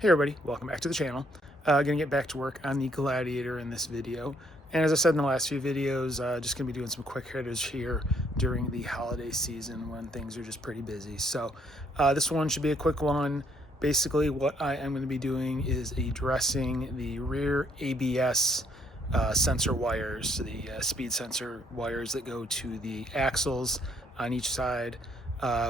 Hey everybody, welcome back to the channel. Gonna get back to work on the Gladiator in this video. And as I said in the last few videos, just gonna be doing some quick hitters here during the holiday season when things are just pretty busy. So this one should be a quick one. Basically what I am gonna be doing is addressing the rear ABS sensor wires, the speed sensor wires that go to the axles on each side.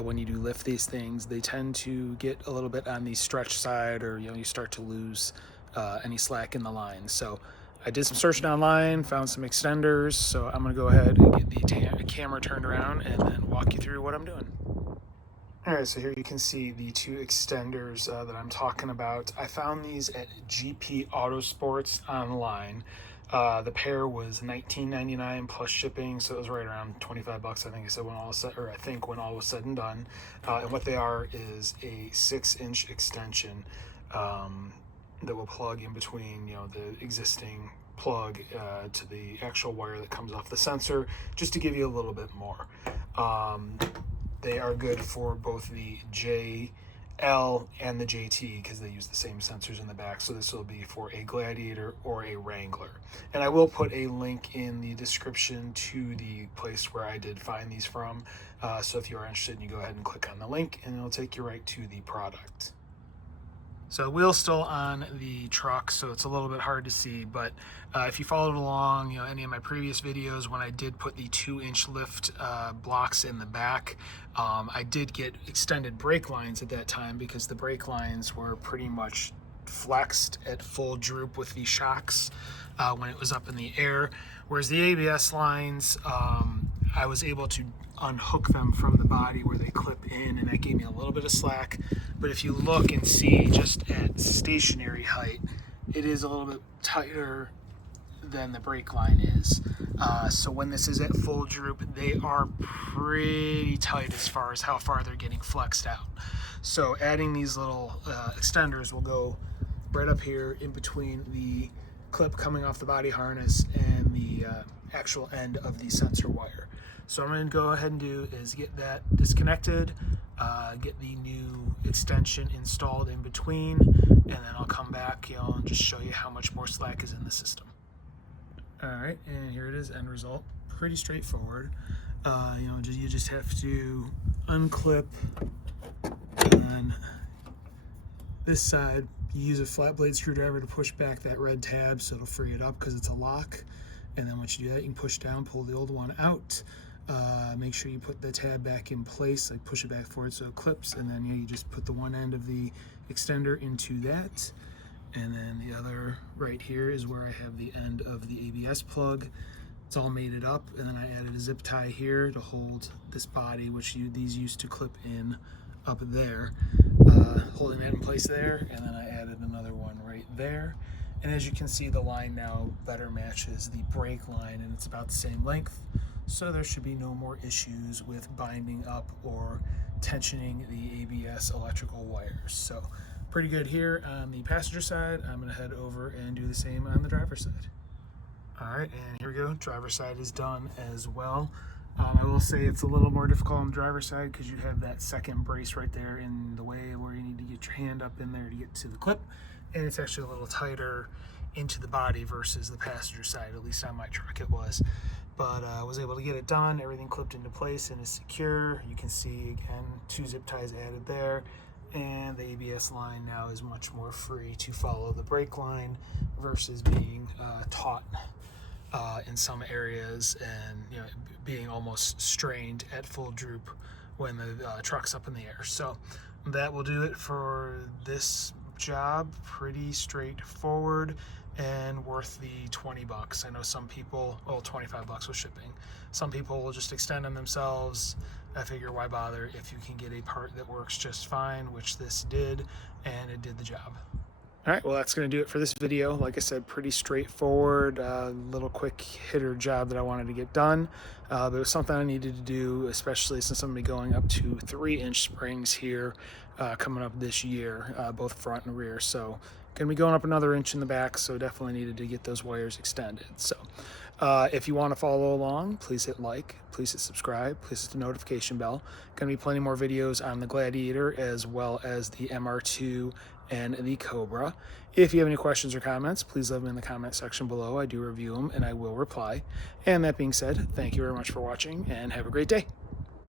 When you do lift these things, they tend to get a little bit on the stretch side, or you start to lose any slack in the line. So I did some searching online, found some extenders. So I'm gonna go ahead and get the camera turned around and then walk you through what I'm doing. All right, so here you can see the two extenders that I'm talking about. I found these at GP Autosports online. The pair was $19.99 plus shipping, so it was right around 25 bucks. I think I said when all was said, or I think when all was said and done. And what they are is a 6-inch extension that will plug in between, the existing plug to the actual wire that comes off the sensor, just to give you a little bit more. They are good for both the JL and the JT because they use the same sensors in the back. So this will be for a Gladiator or a Wrangler. And I will put a link in the description to the place where I did find these from. So if you are interested, you go ahead and click on the link and it'll take you right to the product. So wheel's still on the truck, so it's a little bit hard to see, but if you followed along, any of my previous videos when I did put the 2-inch lift blocks in the back, I did get extended brake lines at that time because the brake lines were pretty much flexed at full droop with the shocks when it was up in the air, whereas the ABS lines, I was able to unhook them from the body where they clip in, and that gave me a little bit of slack. But if you look and see just at stationary height, it is a little bit tighter than the brake line is. So when this is at full droop, they are pretty tight as far as how far they're getting flexed out. So adding these little extenders will go right up here in between the clip coming off the body harness and the actual end of the sensor wire. So I'm going to go ahead and do is get that disconnected, get the new extension installed in between, and then I'll come back, and just show you how much more slack is in the system. All right, and here it is, end result. Pretty straightforward. You just have to unclip on this side. You use a flat blade screwdriver to push back that red tab so it'll free it up because it's a lock. And then once you do that, you can push down, pull the old one out. Make sure you put the tab back in place, like push it back forward so it clips, and then you just put the one end of the extender into that. And then the other right here is where I have the end of the ABS plug. It's all mated up, and then I added a zip tie here to hold this body, which these used to clip in up there. Holding that in place there, and then I added another one right there. And as you can see, the line now better matches the brake line, and it's about the same length. So there should be no more issues with binding up or tensioning the ABS electrical wires. So pretty good here on the passenger side. I'm gonna head over and do the same on the driver's side. All right, and here we go. Driver's side is done as well. I will say it's a little more difficult on the driver's side because you have that second brace right there in the way where you need to get your hand up in there to get to the clip. And it's actually a little tighter into the body versus the passenger side, at least on my truck it was. But I was able to get it done, everything clipped into place and is secure. You can see, again, 2 zip ties added there. And the ABS line now is much more free to follow the brake line versus being taut in some areas and being almost strained at full droop when the truck's up in the air. So that will do it for this job. Pretty straightforward and worth the 20 bucks. I know some people, well, 25 bucks with shipping. Some people will just extend them themselves. I figure why bother if you can get a part that works just fine, which this did, and it did the job. All right, well, that's going to do it for this video. Like I said, pretty straightforward, little quick hitter job that I wanted to get done. But it was something I needed to do, especially since I'm going to be going up to 3-inch springs here coming up this year, both front and rear. So going to be going up another inch in the back, so definitely needed to get those wires extended. So if you want to follow along, please hit like, please hit subscribe, please hit the notification bell. Going to be plenty more videos on the Gladiator as well as the MR2 and the Cobra. If you have any questions or comments, please leave them in the comment section below. I do review them and I will reply. And that being said, thank you very much for watching and have a great day.